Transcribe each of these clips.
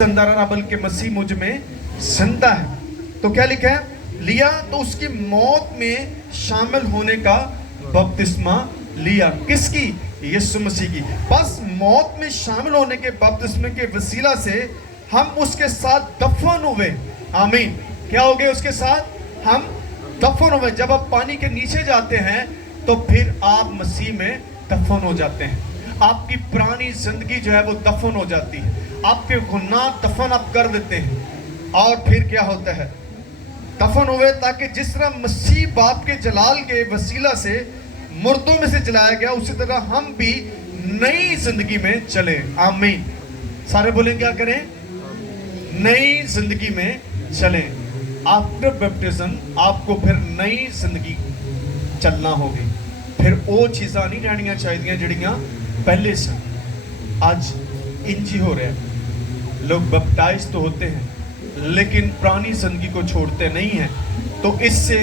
जिंदा रहा बल्कि मसीह मुझ में जिंदा है। तो क्या लिखा है? लिया तो उसकी मौत में शामिल होने का बपतिस्मा लिया। किसकी? यीशु मसीह की। बस मौत में शामिल होने के बपतिस्मे के वसीला से हम उसके साथ दफन हुए। आमीन। क्या हो गए? उसके साथ हम दफन हुए। जब आप पानी के नीचे जाते हैं तो फिर आप मसीह में दफन हो जाते हैं। आपकी पुरानी जिंदगी जो है वो दफन हो जाती है। आपके गुनाह दफन आप कर देते हैं। और फिर क्या होता है? दफन हुए ताकि जिस तरह मसीह बाप के जलाल के वसीला से मुर्दों में से जलाया गया, उसी तरह हम भी नई जिंदगी में चले। आमीन। सारे बोलें क्या करें? नई जिंदगी में चलें। आफ्टर बैप्टिज्म आपको फिर नई जिंदगी चलना होगी। फिर वो चीज़ां नहीं रहनियां चाहिए जड़ियां पहले से। आज इंजी हो रहा है, लोग बैप्टाइज तो होते हैं लेकिन पुरानी जिंदगी को छोड़ते नहीं हैं। तो इससे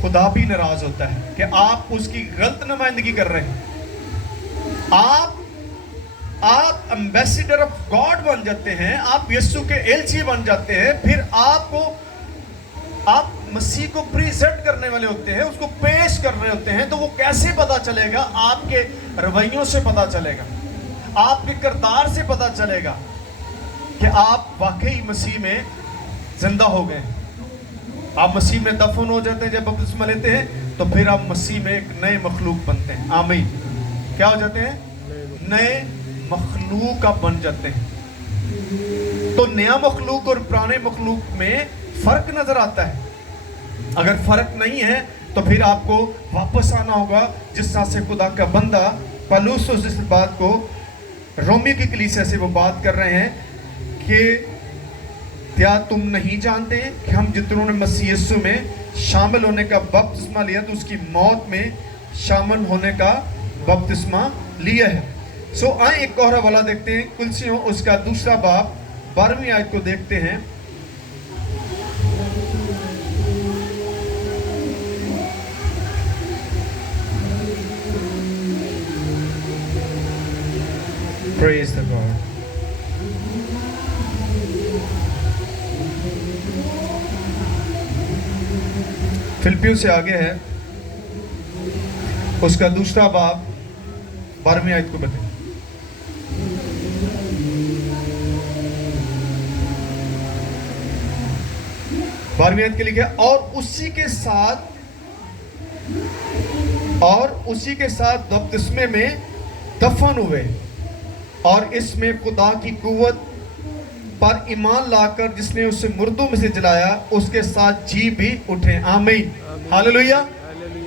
खुदा भी नाराज होता है कि आप उसकी गलत नुमाइंदगी कर रहे हैं। आप एम्बेसडर ऑफ गॉड बन जाते हैं, आप यीशु के एलची बन जाते हैं। फिर आप मसीह को प्रेजेंट करने वाले होते हैं, उसको पेश कर रहे होते हैं। तो वो कैसे पता चलेगा? आपके रवैयों से पता चलेगा, आपके किरदार से पता चलेगा कि आप वाकई मसीह में जिंदा हो गए। आप मसीह में दफन हो जाते हैं जब बपतिस्मा लेते हैं, तो फिर आप मसीह में एक नए मखलूक बनते हैं। आमीन। क्या हो जाते हैं? नए मखलूक आप बन जाते हैं। तो नया मखलूक और पुराने मखलूक में फर्क नजर आता है। अगर फर्क नहीं है तो फिर आपको वापस आना होगा। जिस तरह से खुदा का बंदा पौलुस इस बात को रोमी की कलीसिया से वो बात कर रहे हैं कि क्या तुम नहीं जानते कि हम जितनों ने मसीह यीशु में शामिल होने का बपतिस्मा लिया तो उसकी मौत में शामिल होने का बपतिस्मा लिया है। सो आए एक और हवाला देखते हैं। कुलसियों उसका दूसरा बाब 12वीं आयत को देखते हैं। Praise the Lord. फिलिपियों से आगे है, उसका दूसरा बाब 12वीं आयत को बताएं। बारहवीं आयत के लिखे और उसी के साथ बपतिस्मे में दफन हुए और इसमें खुदा की कुव्वत पर ईमान लाकर जिसने उसे मुर्दों में से जलाया उसके साथ जी भी उठे। आमीन। हालेलुया।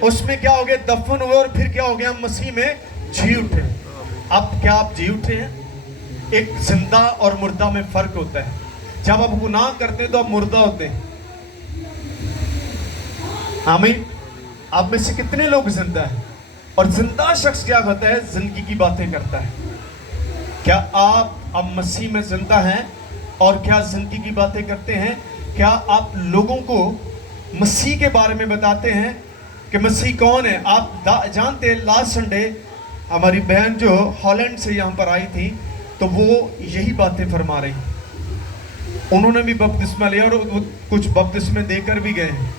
उसमें क्या हो गया? दफन हुए और फिर क्या हो गया? मसीह में जी उठे। अब क्या आप जी उठे हैं? एक जिंदा और मुर्दा में फर्क होता है। जब आप गुनाह करते हैं तो आप मुर्दा होते हैं। आमीन। आप में से कितने लोग जिंदा हैं? और जिंदा शख्स क्या करता है? जिंदगी की बातें करता है। क्या आप अब मसीह में जिंदा हैं और क्या जिंदगी की बातें करते हैं? क्या आप लोगों को मसीह के बारे में बताते हैं कि मसीह कौन है? आप जानते हैं लास्ट संडे हमारी बहन जो हॉलैंड से यहाँ पर आई थी तो वो यही बातें फरमा रही। उन्होंने भी बपतिस्मा लिया और वो कुछ बपतिस्मे देकर भी गए हैं।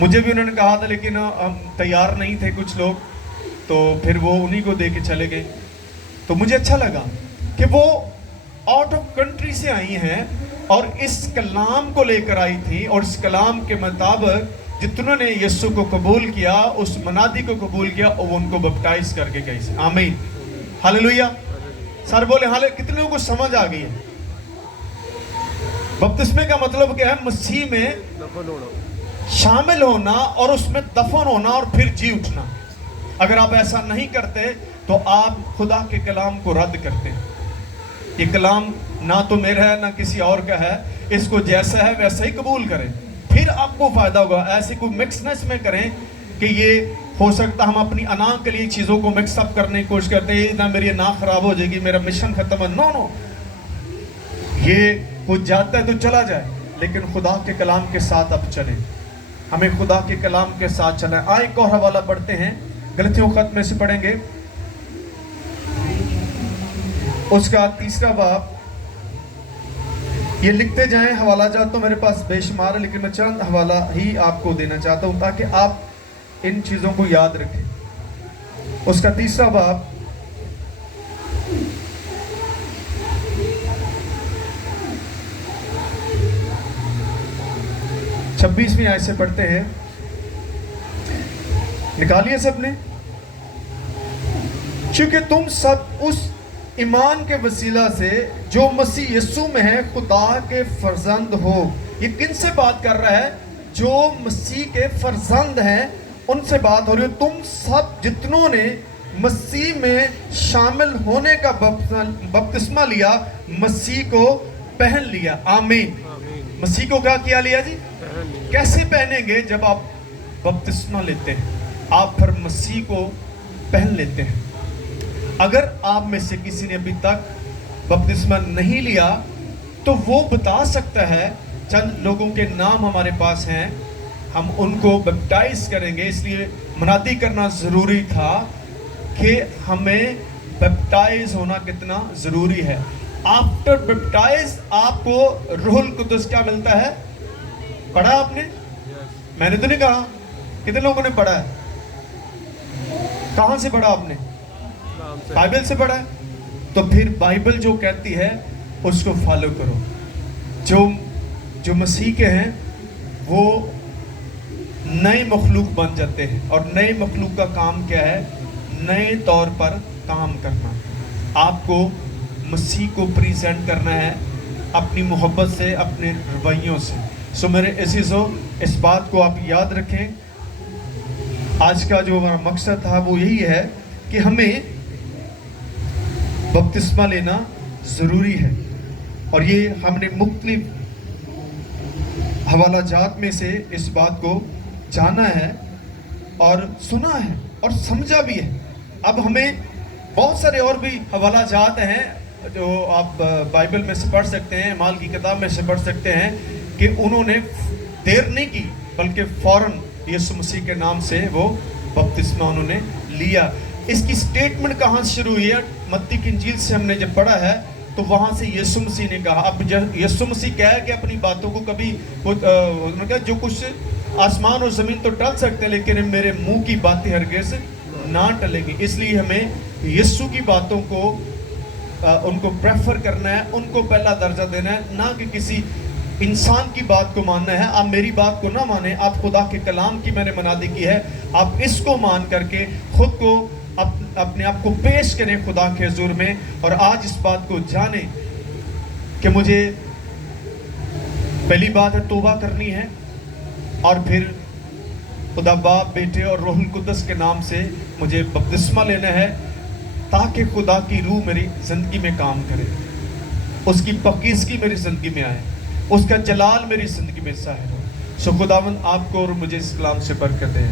मुझे भी उन्होंने कहा था लेकिन हम तैयार नहीं थे कुछ लोग, तो फिर वो उन्हीं को दे के चले गए। तो मुझे अच्छा लगा कि वो आउट ऑफ कंट्री से आई हैं और इस कलाम को लेकर आई थी और इस कलाम के मुताबिक जितनों ने यीशु को कबूल किया, उस मनादी को कबूल किया, वो उनको बपटाइज करके गई। आमीन। हालेलुया। सर बोले हाले। कितने लोगों को समझ आ गई है? बपतिस्मे का मतलब क्या है? मसीह में शामिल होना और उसमें दफन होना और फिर जी उठना। अगर आप ऐसा नहीं करते तो आप खुदा के कलाम को रद्द करते हैं। ये कलाम ना तो मेरा है ना किसी और का है, इसको जैसा है वैसा ही कबूल करें, फिर आपको फायदा होगा। ऐसे कोई मिक्सनेस में करें कि ये हो सकता हम अपनी अना के लिए चीज़ों को मिक्सअप करने की कोशिश करते हैं, ना मेरी ना खराब हो जाएगी, मेरा मिशन खत्म है। नो, ये कुछ जाता है तो चला जाए, लेकिन खुदा के कलाम के साथ अब चलें। हमें खुदा के कलाम के साथ चलें। आए एक और हवाला पढ़ते हैं, गलतियों खत में से पढ़ेंगे। उसका तीसरा बाब یہ لکھتے جائیں، حوالہ جات تو میرے پاس بے شمار ہے، لیکن میں چند حوالہ ہی آپ کو دینا چاہتا ہوں تاکہ آپ ان چیزوں کو یاد رکھیں۔ اس کا 3 باب 26ویں آیت سے پڑھتے ہیں، نکالیے سب نے۔ چونکہ تم سب اس ایمان کے وسیلہ سے جو مسیح یسوع میں ہے خدا کے فرزند ہو۔ یہ کن سے بات کر رہا ہے؟ جو مسیح کے فرزند ہیں ان سے بات ہو رہی ہے۔ تم سب جتنوں نے مسیح میں شامل ہونے کا بپتسمہ لیا، مسیح کو پہن لیا۔ آمین۔ مسیح کو کیا لیا جی؟ کیسے پہنیں گے؟ جب آپ بپتسمہ لیتے ہیں، آپ پھر مسیح کو پہن لیتے ہیں۔ اگر آپ میں سے کسی نے ابھی تک بپتسمہ نہیں لیا تو وہ بتا سکتا ہے، چند لوگوں کے نام ہمارے پاس ہیں، ہم ان کو بیپٹائز کریں گے۔ اس لیے منادی کرنا ضروری تھا کہ ہمیں بیپٹائز ہونا کتنا ضروری ہے۔ آفٹر بیپٹائز آپ کو روح القدس کیا ملتا ہے؟ پڑھا آپ نے؟ میں نے تو نہیں کہا، کتنے لوگوں نے پڑھا ہے؟ کہاں سے پڑھا آپ نے؟ بائبل سے پڑھا ہے؟ تو پھر بائبل جو کہتی ہے اس کو فالو کرو۔ جو مسیح کے ہیں وہ نئے مخلوق بن جاتے ہیں، اور نئے مخلوق کا کام کیا ہے؟ نئے طور پر کام کرنا۔ آپ کو مسیح کو پریزنٹ کرنا ہے اپنی محبت سے، اپنے رویوں سے۔ سو میرے عزیزو، اس بات کو آپ یاد رکھیں۔ آج کا جو ہمارا مقصد تھا وہ یہی ہے کہ ہمیں بپتسمہ لینا ضروری ہے، اور یہ ہم نے مختلف حوالہ جات میں سے اس بات کو جانا ہے اور سنا ہے اور سمجھا بھی ہے۔ اب ہمیں بہت سارے اور بھی حوالہ جات ہیں جو آپ بائبل میں سے پڑھ سکتے ہیں، اعمال کی کتاب میں سے پڑھ سکتے ہیں کہ انہوں نے دیر نہیں کی بلکہ فوراً یسوع مسیح کے نام سے وہ بپتسمہ انہوں نے لیا۔ اس کی سٹیٹمنٹ کہاں سے شروع ہوئی ہے؟ متی کی انجیل سے ہم نے جب پڑھا ہے تو وہاں سے یسوع مسیح نے کہا۔ اب یسوع مسیح کہا ہے کہ اپنی باتوں کو کبھی جو کچھ آسمان اور زمین تو ٹل سکتے ہیں لیکن میرے منہ کی باتیں ہرگز نہ ٹلیں گی۔ اس لیے ہمیں یسوع کی باتوں کو ان کو پریفر کرنا ہے، ان کو پہلا درجہ دینا ہے، نہ کہ کسی انسان کی بات کو ماننا ہے۔ آپ میری بات کو نہ مانیں، آپ خدا کے کلام کی میں نے منادی کی ہے، آپ اس کو مان کر کے خود کو اپنے آپ کو پیش کریں خدا کے حضور میں، اور آج اس بات کو جانیں کہ مجھے پہلی بات ہے توبہ کرنی ہے، اور پھر خدا باپ، بیٹے اور روح القدس کے نام سے مجھے بپتسمہ لینا ہے تاکہ خدا کی روح میری زندگی میں کام کرے، اس کی پاکیزگی میری زندگی میں آئے، اس کا جلال میری زندگی میں ظاہر ہو۔ سو خداوند آپ کو اور مجھے اس کلام سے برکت دے۔